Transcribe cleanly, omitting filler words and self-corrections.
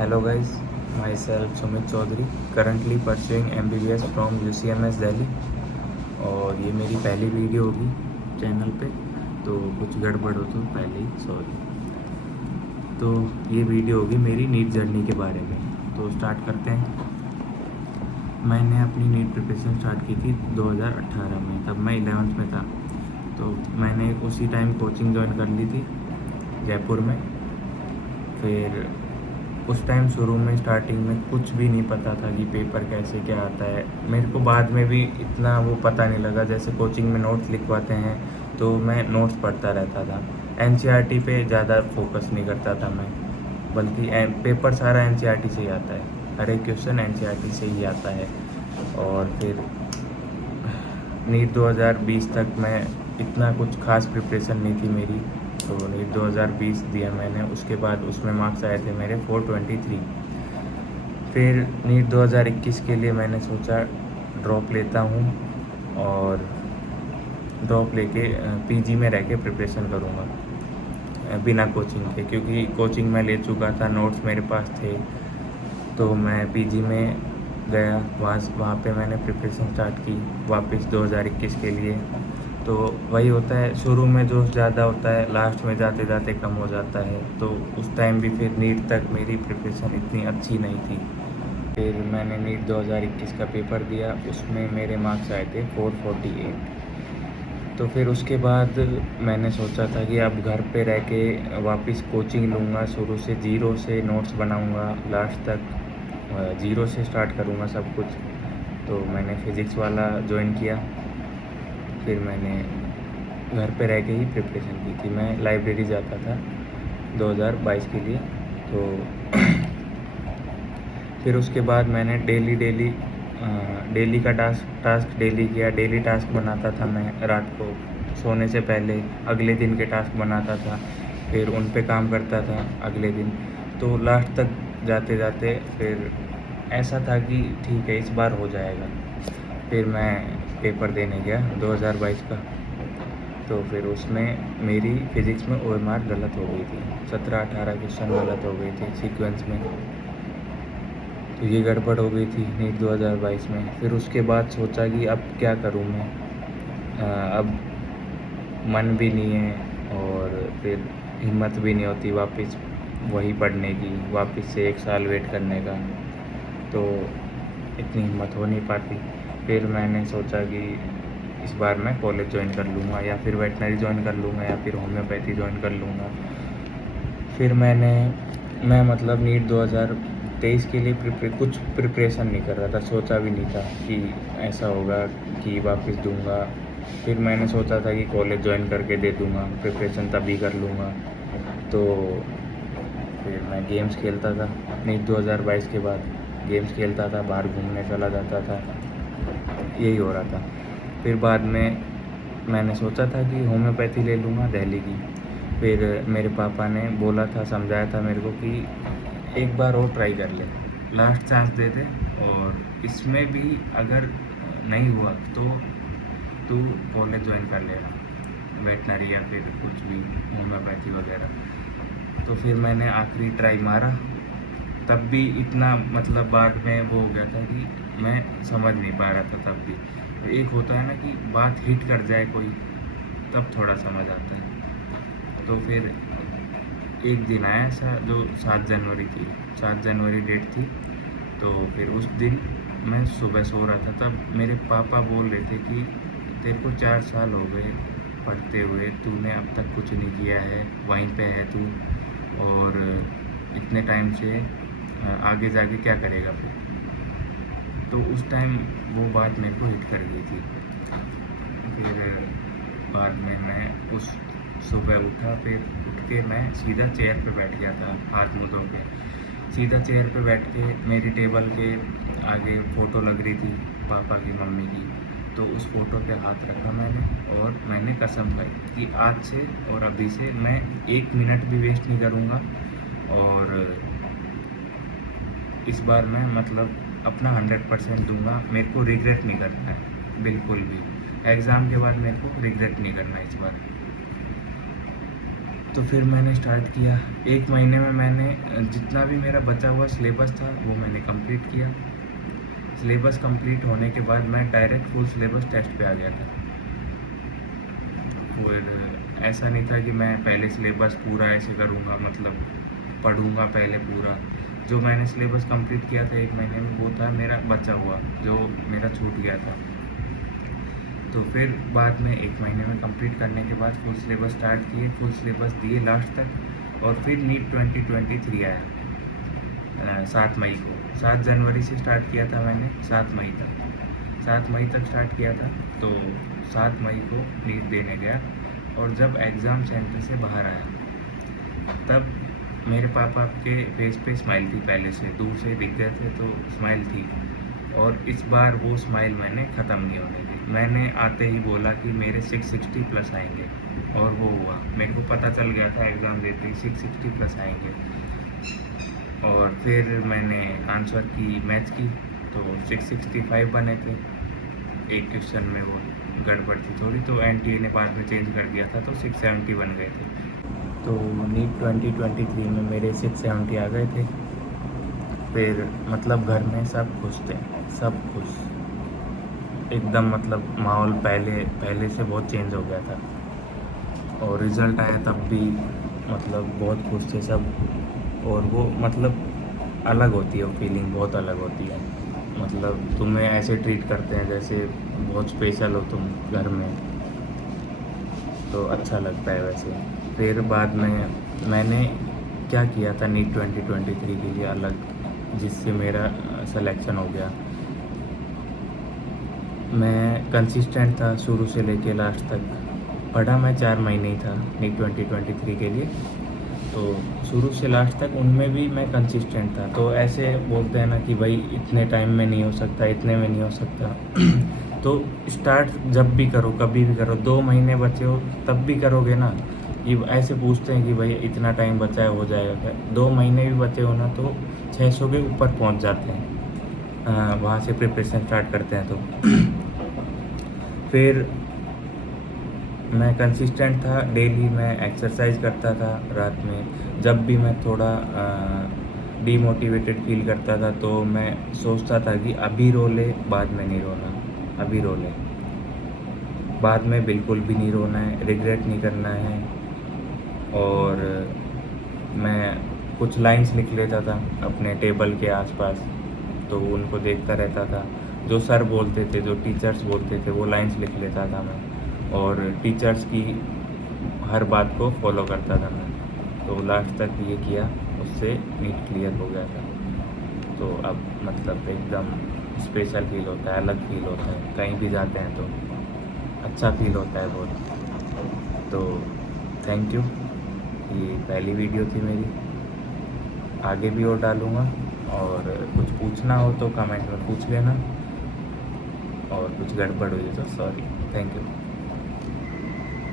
Hello guys, myself Sumit Chaudhary, currently pursuing MBBS from UCMS Delhi. और ये मेरी पहली वीडियो होगी चैनल पे, तो कुछ गड़बड़ हो तो पहले ही सॉरी। तो ये वीडियो होगी मेरी नीट जर्नी के बारे में। तो स्टार्ट करते हैं। मैंने अपनी नीट प्रिपरेशन स्टार्ट की थी 2018 में, तब मैं 11th में था। तो मैंने उसी टाइम कोचिंग ज्वाइन कर ली थी जयपुर में। फिर उस टाइम शुरू में स्टार्टिंग में कुछ भी नहीं पता था कि पेपर कैसे क्या आता है। मेरे को बाद में भी इतना वो पता नहीं लगा। जैसे कोचिंग में नोट्स लिखवाते हैं तो मैं नोट्स पढ़ता रहता था। एनसीईआरटी पे ज़्यादा फोकस नहीं करता था मैं, बल्कि पेपर सारा एनसीईआरटी से ही आता है। हर एक क्वेश्चन एनसीईआरटी से ही आता है। और फिर नीट 2020 तक मैं इतना कुछ खास प्रिपरेशन नहीं थी मेरी। तो नीट 2020 दिया मैंने, उसके बाद उसमें मार्क्स आए थे मेरे 423। फिर नीट 2021 के लिए मैंने सोचा ड्रॉप लेता हूँ और ड्रॉप लेके पीजी में रह के प्रिपरेशन करूँगा बिना कोचिंग के, क्योंकि कोचिंग मैं ले चुका था, नोट्स मेरे पास थे। तो मैं पीजी में गया, वहाँ पे मैंने प्रिपरेशन स्टार्ट की वापस 2021 के लिए। तो वही होता है, शुरू में जोश ज़्यादा होता है, लास्ट में जाते जाते कम हो जाता है। तो उस टाइम भी फिर नीट तक मेरी प्रिपरेशन इतनी अच्छी नहीं थी। फिर मैंने नीट 2021 का पेपर दिया, उसमें मेरे मार्क्स आए थे 448। तो फिर उसके बाद मैंने सोचा था कि अब घर पे रह के वापस कोचिंग लूँगा, शुरू से ज़ीरो से नोट्स बनाऊँगा, लास्ट तक ज़ीरो से स्टार्ट करूँगा सब कुछ। तो मैंने फ़िज़िक्स वाला ज्वाइन किया। फिर मैंने घर पे रह के ही प्रिपरेशन की थी। मैं लाइब्रेरी जाता था 2022 के लिए। तो फिर उसके बाद मैंने डेली का टास्क डेली किया। डेली टास्क बनाता था मैं, रात को सोने से पहले अगले दिन के टास्क बनाता था, फिर उन पे काम करता था अगले दिन। तो लास्ट तक जाते जाते फिर ऐसा था कि ठीक है इस बार हो जाएगा। फिर मैं पेपर देने गया 2022 का। तो फिर उसमें मेरी फ़िज़िक्स में ओएमआर गलत हो गई थी, 17-18 क्वेश्चन गलत हो गए थे सीक्वेंस में। तो ये गड़बड़ हो गई थी नीट 2022 में। फिर उसके बाद सोचा कि अब क्या करूँ मैं। अब मन भी नहीं है और फिर हिम्मत भी नहीं होती वापस वही पढ़ने की, वापस से 1 साल वेट करने का। तो इतनी हिम्मत हो नहीं पाती। फिर मैंने सोचा कि इस बार मैं कॉलेज ज्वाइन कर लूँगा, या फिर वेटनरी ज्वाइन कर लूँगा, या फिर होम्योपैथी ज्वाइन कर लूँगा। फिर मैं मतलब नीट 2023 के लिए कुछ प्रिपरेशन नहीं कर रहा था, सोचा भी नहीं था कि ऐसा होगा कि वापस दूँगा। फिर मैंने सोचा था कि कॉलेज ज्वाइन करके दे दूँगा, प्रिपरेशन तभी कर लूँगा। तो फिर मैं गेम्स खेलता था नीट 2022 के बाद, गेम्स खेलता था, बाहर घूमने चला जाता था, यही हो रहा था। फिर बाद में मैंने सोचा था कि होम्योपैथी ले लूँगा दिल्ली की। फिर मेरे पापा ने बोला था, समझाया था मेरे को कि एक बार और ट्राई कर ले, लास्ट चांस दे दे, और इसमें भी अगर नहीं हुआ तो तू कॉलेज ज्वाइन कर लेना, वेटनरी या फिर कुछ भी होम्योपैथी वगैरह। तो फिर मैंने आखिरी ट्राई मारा, तब भी इतना मतलब बाद में वो हो गया था कि मैं समझ नहीं पा रहा था तब भी। एक होता है ना कि बात हिट कर जाए कोई, तब थोड़ा समझ आता है। तो फिर एक दिन आया ऐसा जो 7 जनवरी थी, 7 जनवरी डेट थी। तो फिर उस दिन मैं सुबह सो रहा था, तब मेरे पापा बोल रहे थे कि तेरे को 4 साल हो गए पढ़ते हुए, तूने अब तक कुछ नहीं किया है, वहीं पे है तू, और इतने टाइम से आगे जाके क्या करेगा फिर। तो उस टाइम वो बात मेरे को हिट कर गई थी। फिर बाद में मैं उस सुबह उठा, फिर उठ के मैं सीधा चेयर पे बैठ गया था, हाथ मुँह धो के सीधा चेयर पे बैठ के। मेरी टेबल के आगे फ़ोटो लग रही थी पापा की, मम्मी की। तो उस फ़ोटो पे हाथ रखा मैंने और मैंने कसम खाई कि आज से और अभी से मैं 1 मिनट भी वेस्ट नहीं करूँगा, और इस बार मैं मतलब अपना 100% दूँगा। मेरे को रिग्रेट नहीं करना है बिल्कुल भी, एग्ज़ाम के बाद मेरे को रिग्रेट नहीं करना है इस बार। तो फिर मैंने स्टार्ट किया। 1 महीने में मैंने जितना भी मेरा बचा हुआ सिलेबस था वो मैंने कंप्लीट किया। सिलेबस कंप्लीट होने के बाद मैं डायरेक्ट फुल सिलेबस टेस्ट पे आ गया था। फिर ऐसा नहीं था कि मैं पहले सिलेबस पूरा ऐसे करूँगा, मतलब पढ़ूँगा पहले पूरा। जो मैंने सिलेबस कंप्लीट किया था 1 महीने में, वो था मेरा बचा हुआ, जो मेरा छूट गया था। तो फिर बाद में 1 महीने में कंप्लीट करने के बाद फुल सिलेबस स्टार्ट किए, फुल सिलेबस दिए लास्ट तक। और फिर नीट 2023 आया 7 मई को। 7 जनवरी से स्टार्ट किया था मैंने, 7 मई तक स्टार्ट किया था। तो 7 मई को नीट देने गया, और जब एग्ज़ाम सेंटर से बाहर आया तब मेरे पापा के फेस पे स्माइल थी। पहले से दूर से दिख गए थे तो स्माइल थी, और इस बार वो स्माइल मैंने ख़त्म नहीं होने दी। मैंने आते ही बोला कि मेरे 660 प्लस आएंगे, और वो हुआ। मेरे को पता चल गया था एग्ज़ाम देते ही 660 प्लस आएंगे। और फिर मैंने आंसर की मैथ की, तो 665 बने थे। एक क्वेश्चन में वो गड़बड़ थी थोड़ी, तो एनटीए ने बाद में चेंज कर दिया था, तो 670 बन गए थे। तो नीट 2023 में मेरे 670 आ गए थे। फिर मतलब घर में सब खुश थे, सब खुश एकदम। मतलब माहौल पहले से बहुत चेंज हो गया था। और रिज़ल्ट आया तब भी मतलब बहुत खुश थे सब। और वो मतलब अलग होती है, वो फीलिंग बहुत अलग होती है। मतलब तुम्हें ऐसे ट्रीट करते हैं जैसे बहुत स्पेशल हो तुम घर में, तो अच्छा लगता है वैसे। फिर बाद में मैंने क्या किया था नीट 2023 के लिए अलग, जिससे मेरा सिलेक्शन हो गया। मैं कंसिस्टेंट था शुरू से लेके लास्ट तक। पढ़ा मैं 4 महीने ही था नीट 2023 के लिए, तो शुरू से लास्ट तक उनमें भी मैं कंसिस्टेंट था। तो ऐसे बोलते हैं ना कि भाई इतने टाइम में नहीं हो सकता, इतने में नहीं हो सकता तो स्टार्ट जब भी करो, कभी भी करो। 2 महीने बचे हो तब भी करोगे ना, ये ऐसे पूछते हैं कि भाई इतना टाइम बचा है, हो जाएगा क्या? 2 महीने भी बचे हो ना तो 600 के ऊपर पहुंच जाते हैं। वहाँ से प्रिपरेशन स्टार्ट करते हैं तो फिर मैं कंसिस्टेंट था। डेली मैं एक्सरसाइज करता था रात में। जब भी मैं थोड़ा डीमोटिवेटेड फील करता था तो मैं सोचता था कि अभी रो ले, बाद में नहीं रोना, अभी रो ले, बाद में बिल्कुल भी नहीं रोना है, रिग्रेट नहीं करना है। और मैं कुछ लाइंस लिख लेता था अपने टेबल के आसपास, तो उनको देखता रहता था। जो सर बोलते थे, जो टीचर्स बोलते थे, वो लाइंस लिख लेता था मैं, और टीचर्स की हर बात को फॉलो करता था मैं। तो लास्ट तक ये किया, उससे नीट क्लियर हो गया था। तो अब मतलब एकदम स्पेशल फील होता है, अलग फील होता है। कहीं भी जाते हैं तो अच्छा फील होता है बहुत। तो थैंक यू। ये पहली वीडियो थी मेरी, आगे भी और डालूँगा। और कुछ पूछना हो तो कमेंट में पूछ लेना, और कुछ गड़बड़ हुई तो सॉरी। Thank you.